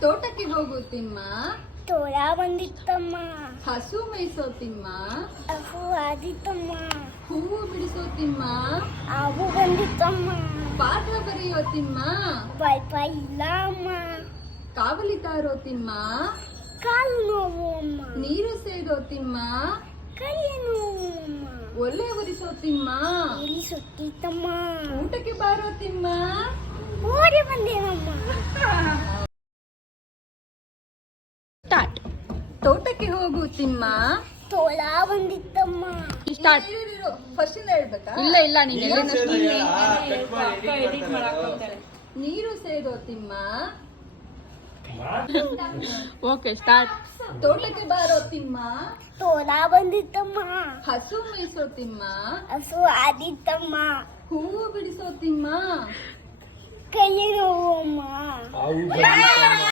ತೋಟಕ್ಕೆ ಹೋಗು ತಿಮ್ಮ, ತೋಳ ಬಂದಿತ್ತಮ್ಮ, ಹಸು ಮೇಯಿಸೋ ತಿಮ್ಮ, ಹಸು ಆದಿತ್ತಮ್ಮ, ಹೂವು ಬಿಡಿಸೋ ತಿಮ್ಮ, ಹಾವು ಬಂದಿತ್ತಮ್ಮ, ಪಾಠ ಬರೆಯೋ ತಿಮ್ಮ, ವೈಫೈ ಇಲ್ಲ ಅಮ್ಮ, ಕಾವಲಿತಾರೋ ತಿಮ್ಮ, ಕಾಲು ನೋವು ಅಮ್ಮ, ನೀರು ಸೇದೋ ತಿಮ್ಮ, ಕೈ ನೋವು ಅಮ್ಮ, ಒಲೆ ಒರಿಸೋ ತಿಮ್ಮ, ಎಲ್ಲಿ ಸುತ್ತಿತ್ತಮ್ಮ, ಊಟಕ್ಕೆ ಬಾರೋ ತಿಮ್ಮ. ಓಡಿ ಬಂದೇನಮ್ಮ. ಸ್ಟಾರ್ಟ್. ತೋಟಕ್ಕೆ ಹೋಗು ತಿಮ್ಮ, ತೋಳ ಬಂದಿತ್ತಮ್ಮ, ಸ್ಟಾರ್ಟ್. ಫಸ್ಟ್ ಇಂದ ಹೇಳ್ಬೇಕಾ? ಇಲ್ಲ ನೀನು ನೀರು ಸೇದೋ ತಿಮ್ಮ, ಓಕೆ ಸ್ಟಾರ್ಟ್. ತೋಟಕ್ಕೆ ಬಾರೋ ತಿಮ್ಮ, ತೋಳ ಬಂದಿತ್ತಮ್ಮ, ಹಸು ಮೇಯಿಸೋ ತಿಮ್ಮ, ಹಸು ಆದಿತ್ತಮ್ಮ, ಹೂವು ಬಿಡಿಸೋ ತಿಮ್ಮ, ಕೈ ನೋವು ಅಮ್ಮ.